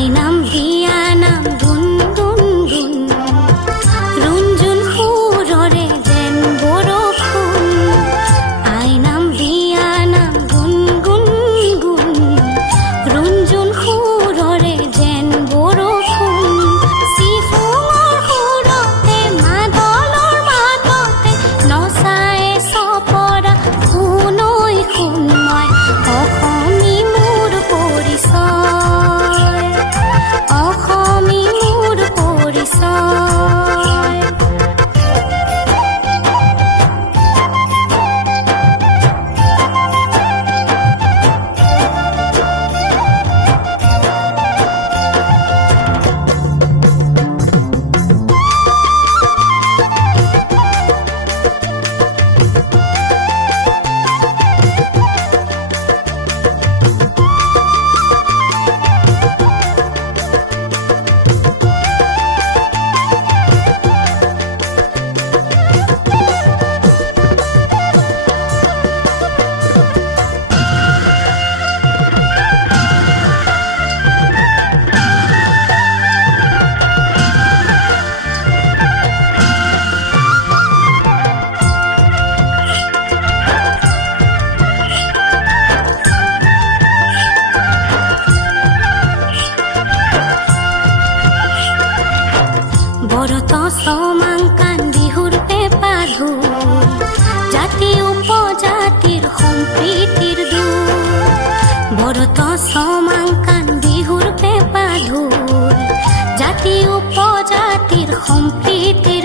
আইনাম বিয়ানাম গুণ গুণ গুণ ৰুণজুণ সুৰৰে যেন বৰষুণ আইনাম বিয়ানাম গুণ গুণ গুণ ৰুণজুণ সুৰৰে যেন বৰষুণ চিফুঙৰ সুৰতে মাদলৰ মাততে নচাই চপৰা শুনৈ শুন মই অসমী মোৰ পৰিচয় অসমী মোৰ পৰিচয় বৰত চমাংকান বিহুৰ পেপা ঢোল জাতি উপজাতিৰ সম্প্ৰীতিৰ দোল বৰত চমাংকান বিহুৰ পেপা ঢোল জাতি উপজাতিৰ সম্প্ৰীতিৰ